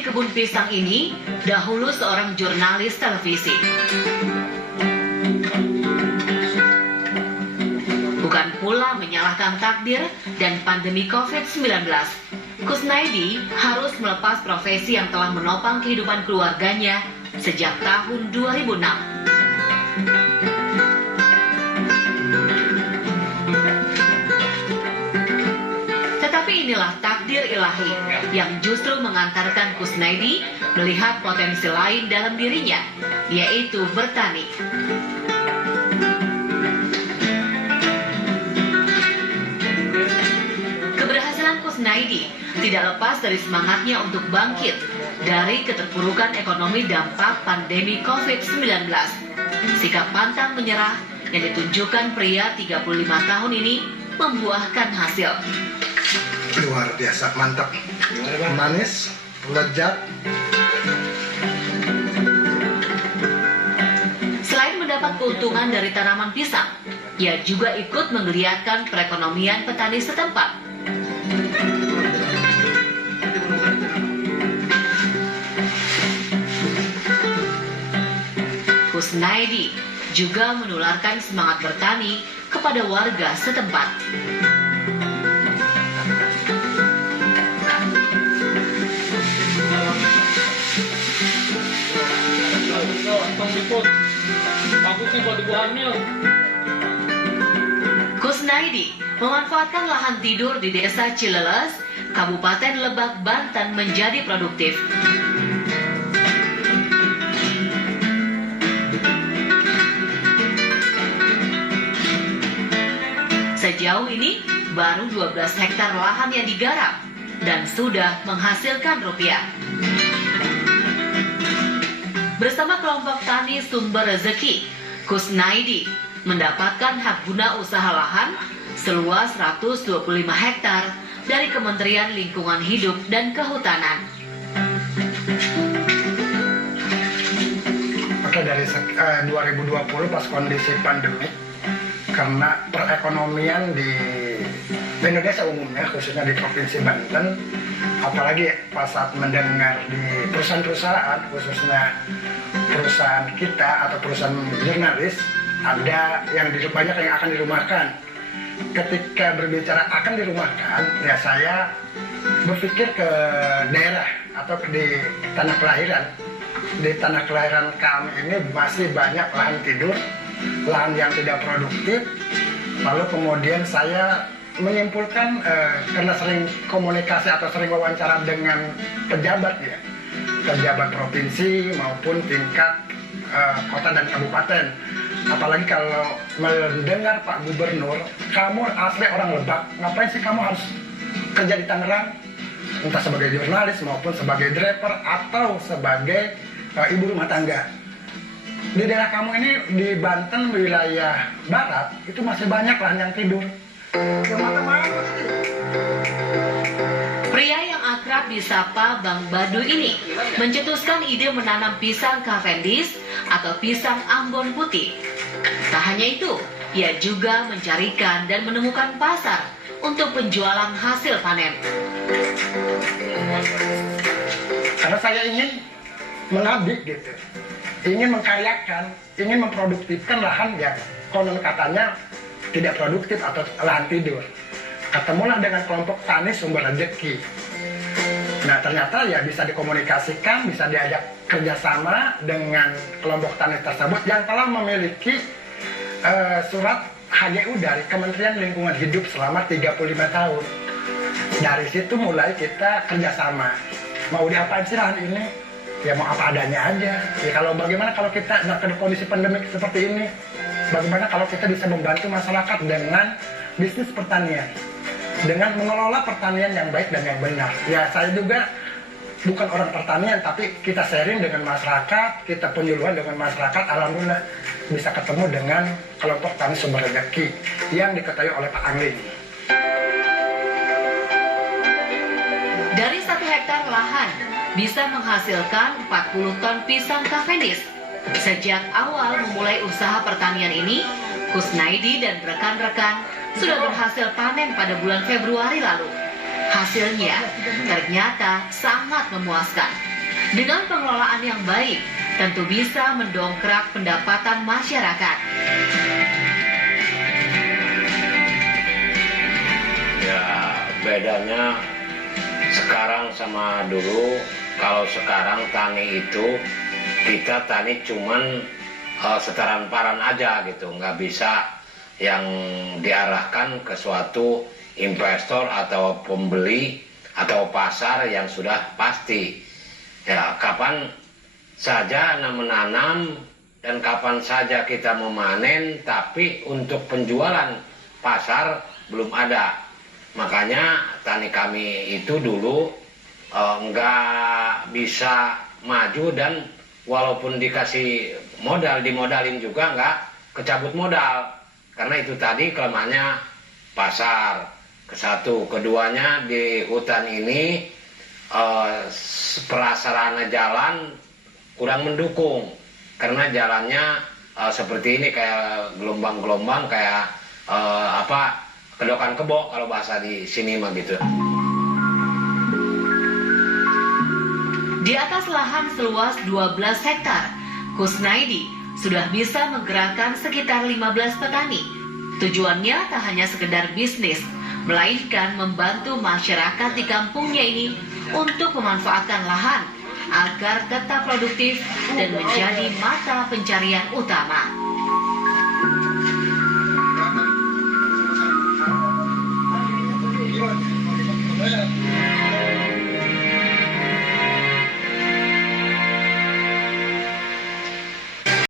di kebun pisang ini dahulu seorang jurnalis televisi. Bukan pula menyalahkan takdir dan pandemi COVID-19. Kusnaidi harus melepas profesi yang telah menopang kehidupan keluarganya sejak tahun 2006. Tetapi inilah takdir ilahi yang justru mengantarkan Kusnaidi melihat potensi lain dalam dirinya, yaitu bertani. Keberhasilan Kusnaidi tidak lepas dari semangatnya untuk bangkit dari keterpurukan ekonomi dampak pandemi COVID-19. Sikap pantang menyerah yang ditunjukkan pria 35 tahun ini membuahkan hasil. Luar biasa, mantap, manis, lezat. Selain mendapat keuntungan dari tanaman pisang, ia juga ikut menggeliatkan perekonomian petani setempat. Kusnaidi juga menularkan semangat bertani kepada warga setempat. Kusnaidi memanfaatkan lahan tidur di Desa Cileles, Kabupaten Lebak, Banten menjadi produktif. Sejauh ini baru 12 hektar lahan yang digarap dan sudah menghasilkan rupiah. Bersama kelompok tani Sumber Rezeki, Kusnaidi mendapatkan hak guna usaha lahan seluas 125 hektar dari Kementerian Lingkungan Hidup dan Kehutanan. Oke, dari 2020 pas kondisi pandemi, karena perekonomian di Indonesia umumnya, khususnya di Provinsi Banten, apalagi pas saat mendengar di perusahaan-perusahaan, khususnya perusahaan kita atau perusahaan jurnalis, ada yang banyak yang akan dirumahkan. Ketika berbicara akan dirumahkan, ya saya berpikir ke daerah atau di tanah kelahiran. Di tanah kelahiran kami ini masih banyak lahan tidur, lahan yang tidak produktif. Lalu kemudian saya menyimpulkan karena sering komunikasi atau sering wawancara dengan pejabat ya, pejabat provinsi maupun tingkat kota dan kabupaten. Apalagi kalau mendengar Pak Gubernur, kamu asli orang Lebak, ngapain sih kamu harus kerja di Tangerang? Entah sebagai jurnalis maupun sebagai driver atau sebagai ibu rumah tangga. Di daerah kamu ini di Banten wilayah barat itu masih banyak lahan yang tidur. Pria yang akrab disapa Bang Badu ini mencetuskan ide menanam pisang Cavendish atau pisang Ambon putih. Tak hanya itu, ia juga mencarikan dan menemukan pasar untuk penjualan hasil panen. Karena saya ingin mengabdi gitu, ingin mengkaryakan, ingin memproduktifkan lahan yang konon katanya tidak produktif atau lahan tidur. Ketemulah dengan kelompok tani Sumber Rezeki. Nah ternyata ya bisa dikomunikasikan, bisa diajak kerjasama dengan kelompok tani tersebut yang telah memiliki surat HGU dari Kementerian Lingkungan Hidup selama 35 tahun. Dari situ mulai kita kerjasama. Mau diapain sih lahan ini? Ya mau apa adanya aja. Ya kalau bagaimana kalau kita dalam kondisi pandemik seperti ini? Bagaimana kalau kita bisa membantu masyarakat dengan bisnis pertanian, dengan mengelola pertanian yang baik dan yang benar. Ya saya juga bukan orang pertanian, tapi kita sharing dengan masyarakat, kita penyuluhan dengan masyarakat. Alhamdulillah bisa ketemu dengan kelompok tani Sumber Rezeki yang diketahui oleh Pak Angling. Dari 1 hektar lahan bisa menghasilkan 40 ton pisang Cavendish. Sejak awal memulai usaha pertanian ini, Kusnaidi dan rekan-rekan sudah berhasil panen pada bulan Februari lalu. Hasilnya ternyata sangat memuaskan. Dengan pengelolaan yang baik, tentu bisa mendongkrak pendapatan masyarakat. Ya, bedanya sekarang sama dulu. Kalau sekarang tani itu, kita tani cuman setaran paran aja gitu, nggak bisa yang diarahkan ke suatu investor atau pembeli atau pasar yang sudah pasti. Ya, kapan saja menanam dan kapan saja kita memanen, tapi untuk penjualan pasar belum ada. Makanya tani kami itu dulu nggak bisa maju, dan walaupun dikasih modal, dimodalin juga nggak kecabut modal. Karena itu tadi kelemahannya pasar. Kesatu, keduanya di hutan ini prasarana jalan kurang mendukung, karena jalannya seperti ini, kayak gelombang-gelombang, kayak kedokan kebo kalau bahasa di sini mah gitu. Di atas lahan seluas 12 hektar, Kusnaidi sudah bisa menggerakkan sekitar 15 petani. Tujuannya tak hanya sekedar bisnis, melainkan membantu masyarakat di kampungnya ini untuk memanfaatkan lahan agar tetap produktif dan menjadi mata pencarian utama.